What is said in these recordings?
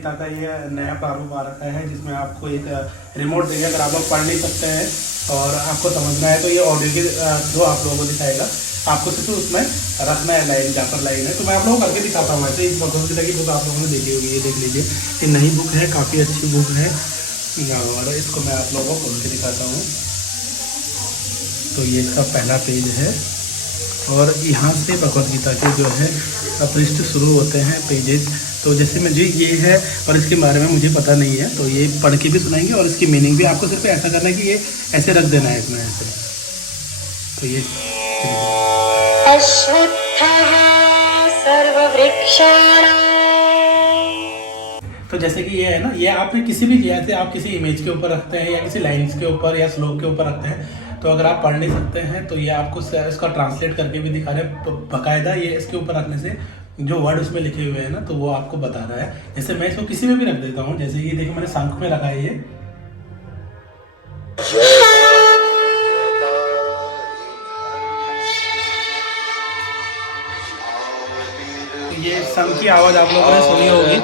गीता का ये नया प्रारूप आ रखा है जिसमें आपको एक रिमोट देगा। अगर आप लोग पढ़ नहीं सकते हैं और आपको समझना है तो ये ऑडियो के थ्रू आप लोगों को दिखाएगा। आपको सिर्फ उसमें रखना है लाइन, जहाँ पर लाइन है। तो मैं आप लोगों को करके दिखाता हूँ। ऐसे इस भगवद गीता की बुक आप लोगों ने देखी होगी, ये देख लीजिए, ये नई बुक है, काफ़ी अच्छी बुक है और इसको मैं आप लोगों को खोल के दिखाता हूँ। तो ये इसका पहला पेज है और यहाँ से भगवद गीता के जो है पृष्ठ शुरू होते हैं, पेजेस। तो जैसे मुझे ये है और इसके बारे में मुझे पता नहीं है तो ये पढ़ के भी सुनाएंगे और इसकी मीनिंग भी आपको सिर्फ ऐसा करना है कि ये ऐसे रख देना है इसमें ऐसे। तो ये तो जैसे कि ये है ना, ये आपने किसी भी जैसे आप किसी इमेज के ऊपर रखते हैं या किसी लाइन्स के ऊपर या श्लोक के ऊपर रखते हैं तो अगर आप पढ़ नहीं सकते हैं तो ये आपको इसका ट्रांसलेट करके भी दिखा रहे हैं बाकायदा। ये इसके ऊपर रखने से जो वर्ड उसमें लिखे हुए हैं ना तो वो आपको बता रहा है। जैसे मैं इसको किसी में भी रख देता हूँ, जैसे ये देखो मैंने शंख में रखा है ये शंख की आवाज़ आप लोगों ने सुनी होगी।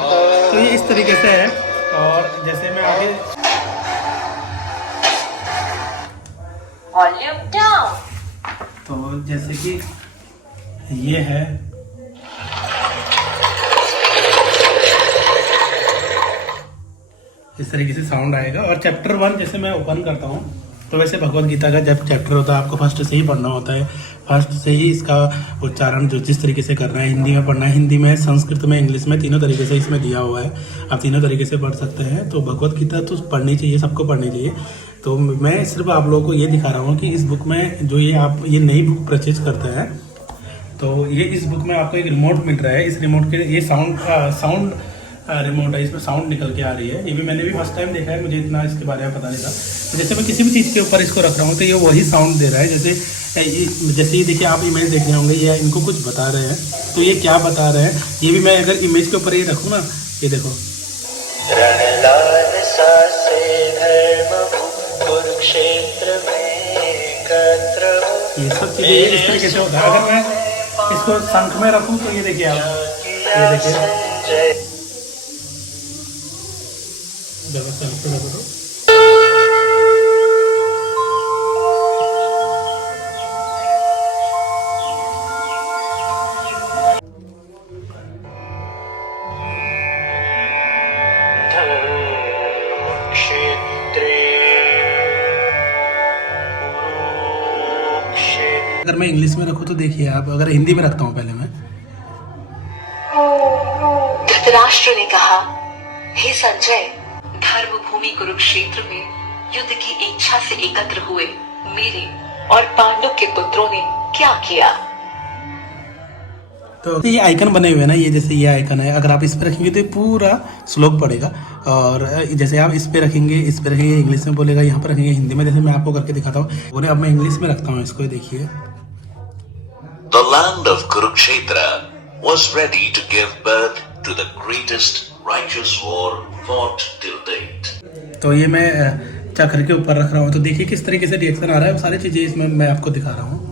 तो ये इस तरीके से है। और जैसे मैं आगे वॉल्यूम डाउन, तो जैसे कि ये है, इस तरीके से साउंड आएगा। और चैप्टर 1 जैसे मैं ओपन करता हूँ तो वैसे भगवद गीता का जब चैप्टर होता है आपको फर्स्ट से ही पढ़ना होता है। फर्स्ट से ही इसका उच्चारण जो जिस तरीके से करना है, हिंदी में पढ़ना है, हिंदी में, संस्कृत में, इंग्लिश में, तीनों तरीके से इसमें दिया हुआ है। आप तीनों तरीके से पढ़ सकते हैं। तो भगवद गीता तो पढ़नी चाहिए, सबको पढ़नी चाहिए। तो मैं सिर्फ आप लोगों को ये दिखा रहा हूँ कि इस बुक में जो ये आप ये नई बुक परचेज करते हैं तो ये इस बुक में आपको एक रिमोट मिल रहा है। इस रिमोट के ये साउंड रिमोट है, इसमें साउंड निकल के आ रही है। ये भी मैंने भी फर्स्ट टाइम देखा है, मुझे इतना इसके बारे में पता नहीं था। तो जैसे मैं किसी भी चीज़ के ऊपर इसको रख रहा हूँ तो ये वही साउंड दे रहा है। जैसे ये देखिए, आप इमेज देख रहे होंगे, ये इनको कुछ बता रहे हैं। तो ये क्या बता रहे हैं, ये भी मैं अगर इमेज के ऊपर ये रखूँ ना, ये देखो, ये सब चीज़ें इस तरीके से होता है। अगर मैं इसको शंख में रखूँ तो ये देखिए आप, ये देखिए अगर मैं इंग्लिश में रखूँ तो देखिए आप, अगर हिंदी में रखता हूँ पहले मैं, धृतराष्ट्र ने कहा, हे संजय, धर्म भूमि कुरुक्षेत्र में युद्ध की इच्छा से एकत्र हुए मेरे और पांडु के पुत्रों ने क्या किया। तो ये आइकन बने हुए हैं ना, ये जैसे ये आइकन है, अगर आप इस पे रखेंगे तो ये पूरा श्लोक पड़ेगा। और जैसे आप इस पे रखेंगे, इंग्लिश में बोलेगा, यहाँ पर रखेंगे हिंदी में। जैसे मैं आपको करके दिखाता हूँ, अब मैं इंग्लिश में रखता हूँ इसको, देखिए। The land of Kurukshetra was ready to give birth to the greatest righteous war fought till date. तो ये मैं चक्र के ऊपर रख रहा हूँ तो देखिए किस तरीके से रिएक्शन आ रहा है। सारी चीज़ें इसमें मैं आपको दिखा रहा हूँ।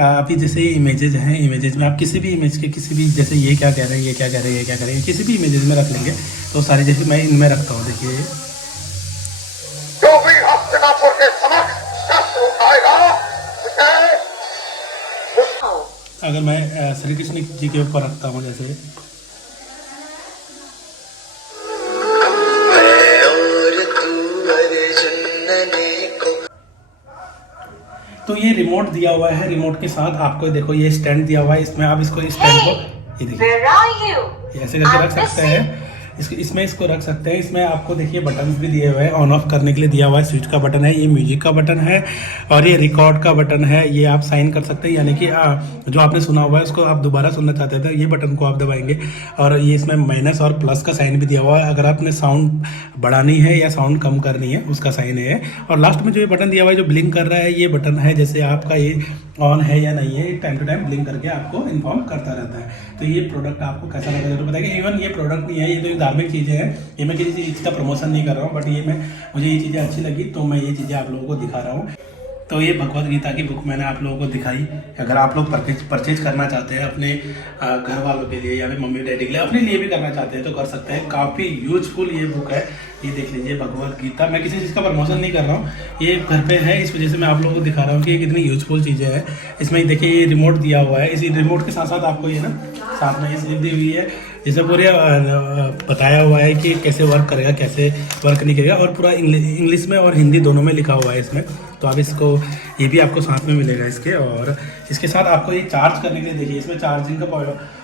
अभी जैसे इमेजेज हैं, इमेजेज में आप किसी भी इमेज के किसी भी, जैसे ये क्या कह रहे हैं, ये क्या कह रहे हैं, ये क्या कह रहे हैं, किसी भी इमेजेज में रख लेंगे तो सारी, जैसे मैं इनमें रखता हूँ, देखिए जो भी हस्तिनापुर के समक्ष शस्त्र उठाएगा अगर मैं श्री कृष्ण जी के ऊपर रखता हूँ, जैसे तो ये रिमोट दिया हुआ है। रिमोट के साथ आपको देखो ये स्टैंड दिया हुआ है, इसमें आप इसको स्टैंड को ये देखिए ऐसे करके रख सकते हैं। इसमें इसको रख सकते हैं। इसमें आपको देखिए बटन भी दिए हुए हैं, ऑन ऑफ करने के लिए दिया हुआ है, स्विच का बटन है, ये म्यूजिक का बटन है और ये रिकॉर्ड का बटन है। ये आप साइन कर सकते हैं, यानी कि जो आपने सुना हुआ है उसको आप दोबारा सुनना चाहते थे ये बटन को आप दबाएंगे। और ये इसमें माइनस और प्लस का साइन भी दिया हुआ है, अगर आपने साउंड बढ़ानी है या साउंड कम करनी है उसका साइन है। और लास्ट में जो ये बटन दिया हुआ है जो ब्लिंक कर रहा है, ये बटन है जैसे आपका ये ऑन है या नहीं है, टाइम टू टाइम ब्लिंक करके आपको इन्फॉर्म करता रहता है। तो ये प्रोडक्ट आपको कैसा लगा जरूर बताइए। इवन ये प्रोडक्ट नहीं है, ये तो धार्मिक चीज़ें हैं, ये मैं किसी चीज़ का प्रमोशन नहीं कर रहा हूँ, बट ये मुझे ये चीज़ें अच्छी लगी तो मैं ये चीज़ें आप लोगों को दिखा रहा हूँ। तो ये भगवद गीता की बुक मैंने आप लोगों को दिखाई। अगर आप लोग परचेज करना चाहते हैं अपने घर वालों के लिए या फिर मम्मी डैडी के लिए, अपने लिए भी करना चाहते हैं तो कर सकते हैं। काफ़ी यूजफुल ये बुक है। ये देख लीजिए भगवद गीता। मैं किसी चीज़ का प्रमोशन नहीं कर रहा हूँ, ये घर पे है इस वजह से मैं आप लोगों को दिखा रहा हूँ कि ये कितनी यूजफुल चीज़ें हैं। इसमें देखिए ये रिमोट दिया हुआ है, इसी रिमोट के साथ साथ आपको ये ना साथ में ये स्लिप दी हुई है जिसमें पूरे बताया हुआ है कि कैसे वर्क करेगा, कैसे वर्क नहीं करेगा, और पूरा इंग्लिश में और हिंदी दोनों में लिखा हुआ है इसमें। तो आप इसको, ये भी आपको साथ में मिलेगा इसके। और इसके साथ आपको ये चार्ज करने के लिए देखिए इसमें चार्जिंग का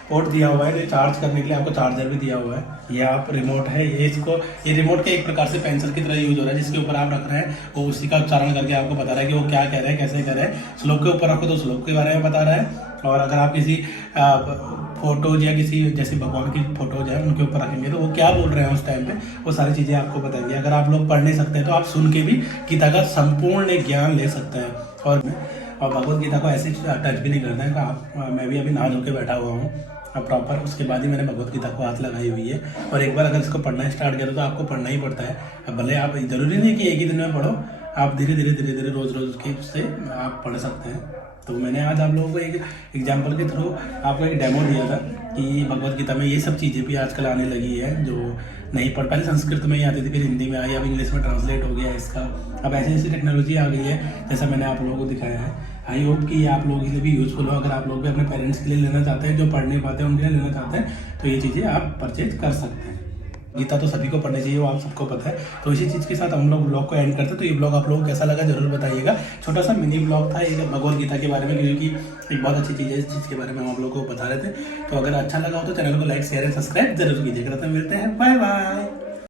पोर्ट दिया हुआ है। तो चार्ज करने के लिए आपको चार्जर भी दिया हुआ है। ये आप रिमोट है, ये रिमोट के एक प्रकार से पेंसिल की तरह यूज हो रहा है, जिसके ऊपर आप रख रहे हैं वो उसी का उच्चारण करके आपको बता रहा है कि वो क्या कह रहे हैं, कैसे कह रहे हैं। श्लोक के ऊपर रखो तो श्लोक के बारे में बता रहा है, और अगर आप किसी फोटोज या किसी जैसे भगवान की फोटोज है उनके ऊपर रखेंगे तो वो क्या बोल रहे हैं उस टाइम पे, वो सारी चीज़ें आपको बताएंगे। अगर आप लोग पढ़ नहीं सकते हैं तो आप सुन के भी गीता का संपूर्ण ज्ञान ले सकते हैं। और भगवद गीता को ऐसे टच भी नहीं करते हैं कि आप, मैं भी अभी नहा धो के बैठा हुआ हूँ प्रॉपर, उसके बाद ही मैंने भगवद गीता को हाथ लगाई हुई है। और एक बार अगर इसको पढ़ना स्टार्ट किया तो आपको पढ़ना ही पड़ता है। अब भले आप, जरूरी नहीं कि एक ही दिन में पढ़ो, आप धीरे धीरे रोज के से आप पढ़ सकते हैं। तो मैंने आज आप लोगों को एक एग्जाम्पल के थ्रू आपको एक डेमो दिया था कि भगवद गीता में ये सब चीज़ें भी आजकल आने लगी है जो नहीं पढ़, पहले संस्कृत में ही आती थी, फिर हिंदी में आई, अब इंग्लिश में ट्रांसलेट हो गया इसका। अब ऐसी ऐसी टेक्नोलॉजी आ गई है जैसा मैंने आप लोगों को दिखाया है। आई होप कि ये आप लोगों के लिए भी यूजफुल हो। अगर आप लोग भी अपने पेरेंट्स के लिए लेना चाहते हैं, जो पढ़ नहीं पाते हैं उनके लिए लेना चाहते हैं, तो ये चीज़ें आप परचेज कर सकते हैं। गीता तो सभी को पढ़नी चाहिए, वो आप सबको पता है। तो इसी चीज़ के साथ हम लोग ब्लॉग को एंड करते हैं। तो ये ब्लॉग आप लोगों को कैसा लगा जरूर बताइएगा। छोटा सा मिनी ब्लॉग था ये भगवद गीता के बारे में, क्योंकि एक बहुत अच्छी चीज़ है, इस चीज़ के बारे में हम आप लोगों को बता रहे थे। तो अगर अच्छा लगा हो तो चैनल को लाइक, शेयर एंड सब्सक्राइब जरूर कीजिएगा। तो मिलते हैं, बाय बाय।